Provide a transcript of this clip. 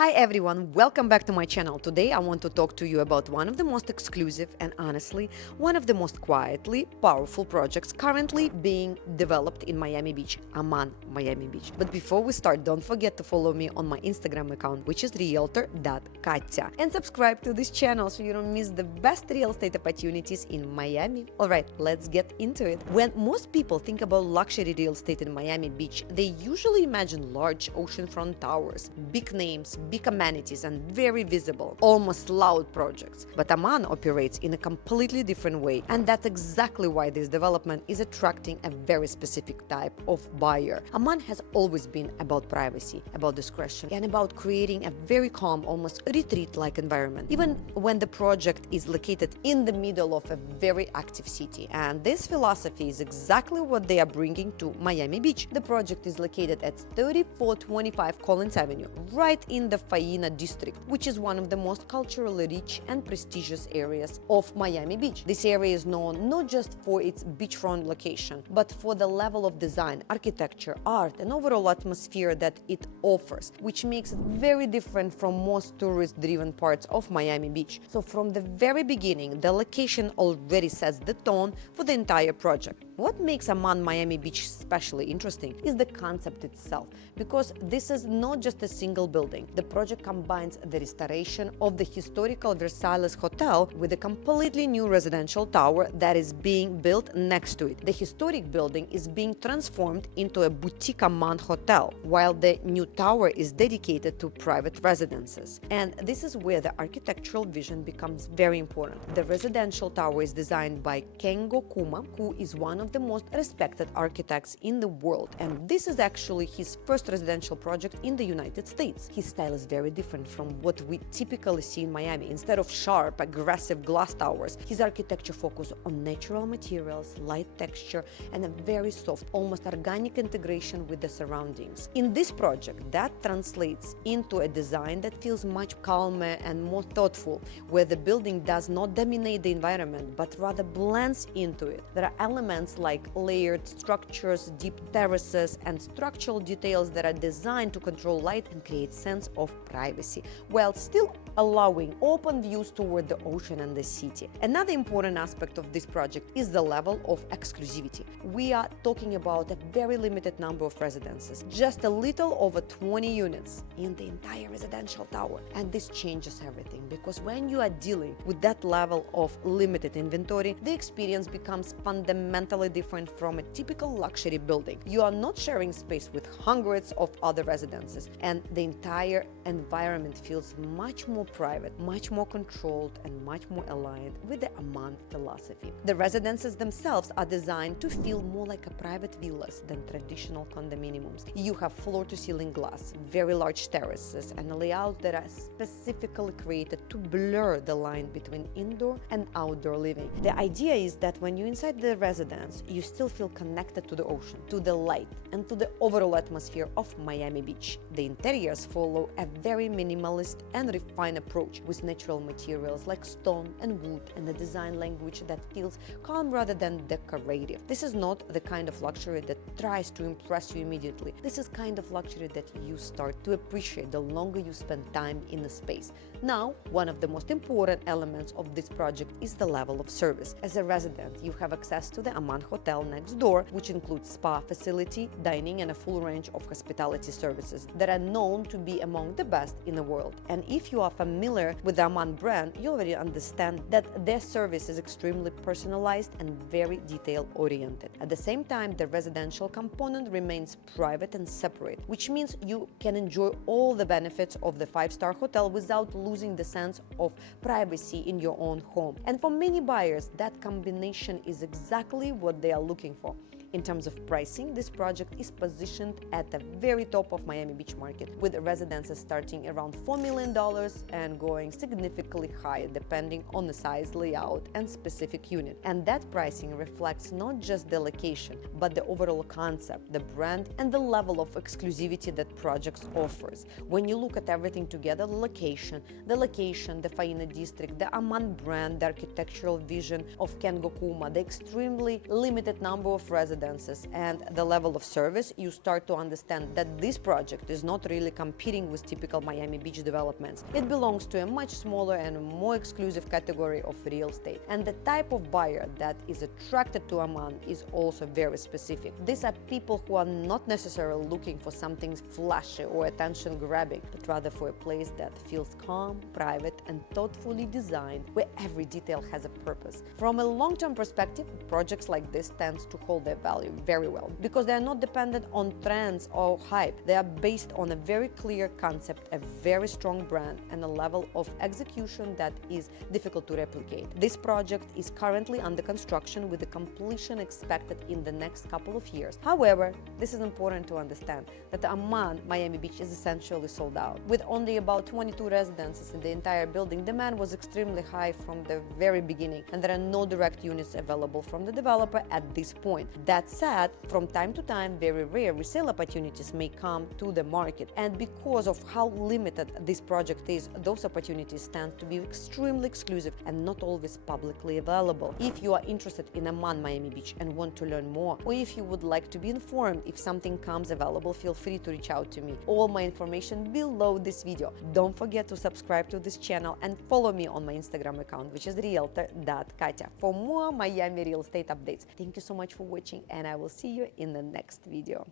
Hi everyone, welcome back to my channel. Today I want to talk to you about one of the most exclusive and honestly one of the most quietly powerful projects currently being developed in Miami Beach, Aman Miami Beach. But before we start, don't forget to follow me on my Instagram account, which is realtor.katya, and subscribe to this channel so you don't miss the best real estate opportunities in Miami. Alright, let's get into it. When most people think about luxury real estate in Miami Beach, they usually imagine large oceanfront towers, big names, big amenities, and very visible, almost loud projects. But Aman operates in a completely different way, and that's exactly why this development is attracting a very specific type of buyer. Aman has always been about privacy, about discretion, and about creating a very calm, almost retreat-like environment, even when the project is located in the middle of a very active city. And this philosophy is exactly what they are bringing to Miami Beach. The project is located at 3425 Collins Avenue, right in the Faena District, which is one of the most culturally rich and prestigious areas of Miami Beach. This area is known not just for its beachfront location, but for the level of design, architecture, art, and overall atmosphere that it offers, which makes it very different from most tourist-driven parts of Miami Beach. So from the very beginning, the location already sets the tone for the entire project. What makes Aman Miami Beach especially interesting is the concept itself, because this is not just a single building. The project combines the restoration of the historical Versailles Hotel with a completely new residential tower that is being built next to it. The historic building is being transformed into a boutique Aman hotel, while the new tower is dedicated to private residences. And this is where the architectural vision becomes very important. The residential tower is designed by Kengo Kuma, who is one of the most respected architects in the world, and this is actually his first residential project in the United States. His style is very different from what we typically see in Miami. Instead of sharp, aggressive glass towers, his architecture focuses on natural materials, light texture, and a very soft, almost organic integration with the surroundings. In this project, that translates into a design that feels much calmer and more thoughtful, where the building does not dominate the environment, but rather blends into it. There are elements like layered structures, deep terraces, and structural details that are designed to control light and create sense of privacy, while still allowing open views toward the ocean and the city. Another important aspect of this project is the level of exclusivity. We are talking about a very limited number of residences, just a little over 20 units in the entire residential tower. And this changes everything, because when you are dealing with that level of limited inventory, the experience becomes fundamentally different from a typical luxury building. You are not sharing space with hundreds of other residences, and the entire environment feels much more private, much more controlled, and much more aligned with the Aman philosophy. The residences themselves are designed to feel more like a private villas than traditional condominiums. You have floor-to-ceiling glass, very large terraces, and layouts that are specifically created to blur the line between indoor and outdoor living. The idea is that when you're inside the residence, you still feel connected to the ocean, to the light, and to the overall atmosphere of Miami Beach. The interiors follow a very minimalist and refined approach, with natural materials like stone and wood, and a design language that feels calm rather than decorative. This is not the kind of luxury that tries to impress you immediately. This is kind of luxury that you start to appreciate the longer you spend time in the space. Now, one of the most important elements of this project is the level of service. As a resident, you have access to the Aman Hotel next door, which includes spa facility, dining, and a full range of hospitality services that are known to be among the best in the world. And if you are familiar with the Aman brand, you already understand that their service is extremely personalized and very detail-oriented. At the same time, the residential component remains private and separate, which means you can enjoy all the benefits of the five-star hotel without losing the sense of privacy in your own home. And for many buyers, that combination is exactly what they are looking for. In terms of pricing, this project is positioned at the very top of Miami Beach market, with residences starting around $4 million and going significantly higher depending on the size, layout, and specific unit. And that pricing reflects not just the location, but the overall concept, the brand, and the level of exclusivity that project offers. When you look at everything together, the location, the Faena District, the Aman brand, the architectural vision of Kengo Kuma, the extremely limited number of residents, residences and the level of service, you start to understand that this project is not really competing with typical Miami Beach developments. It belongs to a much smaller and more exclusive category of real estate. And the type of buyer that is attracted to Aman is also very specific. These are people who are not necessarily looking for something flashy or attention-grabbing, but rather for a place that feels calm, private, and thoughtfully designed, where every detail has a purpose. From a long-term perspective, projects like this tend to hold their value very well because they are not dependent on trends or hype. They are based on a very clear concept, a very strong brand, and a level of execution that is difficult to replicate. This project is currently under construction with the completion expected in the next couple of years. However, this is important to understand that Aman Miami Beach is essentially sold out. With only about 22 residences in the entire building, demand was extremely high from the very beginning, and there are no direct units available from the developer at this point. That said, from time to time, very rare resale opportunities may come to the market, and because of how limited this project is, those opportunities tend to be extremely exclusive and not always publicly available. If you are interested in Aman Miami Beach and want to learn more, or if you would like to be informed if something comes available, feel free to reach out to me. All my information below this video. Don't forget to subscribe to this channel and follow me on my Instagram account, which is realtor.katya, for more Miami real estate updates. Thank you so much for watching, and I will see you in the next video.